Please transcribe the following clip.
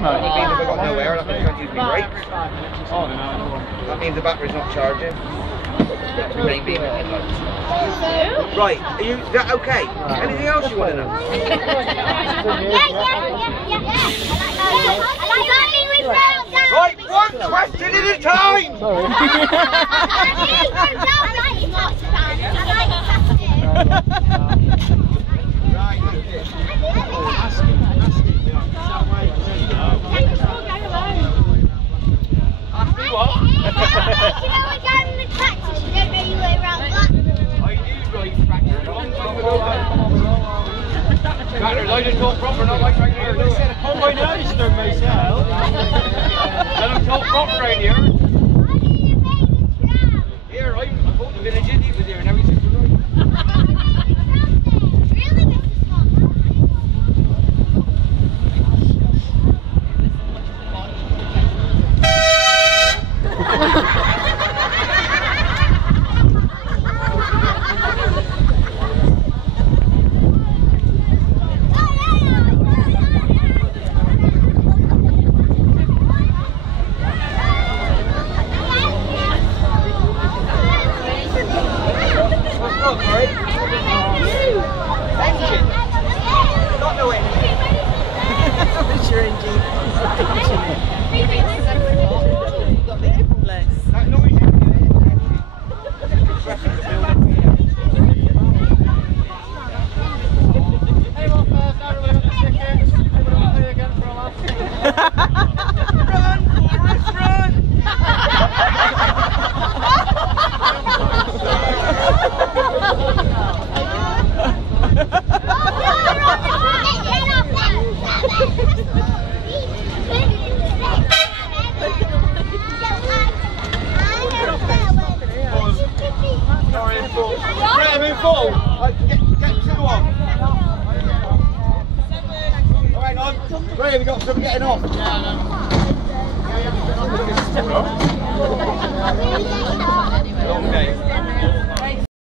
That means if I've got no air, that means I can't use my brakes. That means the battery's not charging. Main beam and headlights. Right, are you, is that okay? Anything else you want to know? Right, one question at a time! Sorry. I just talk proper, not like right here. Oh, I noticed them myself. I don't talk proper right here. Here, I bought the village Indy with here and everything. Right, we got some getting off.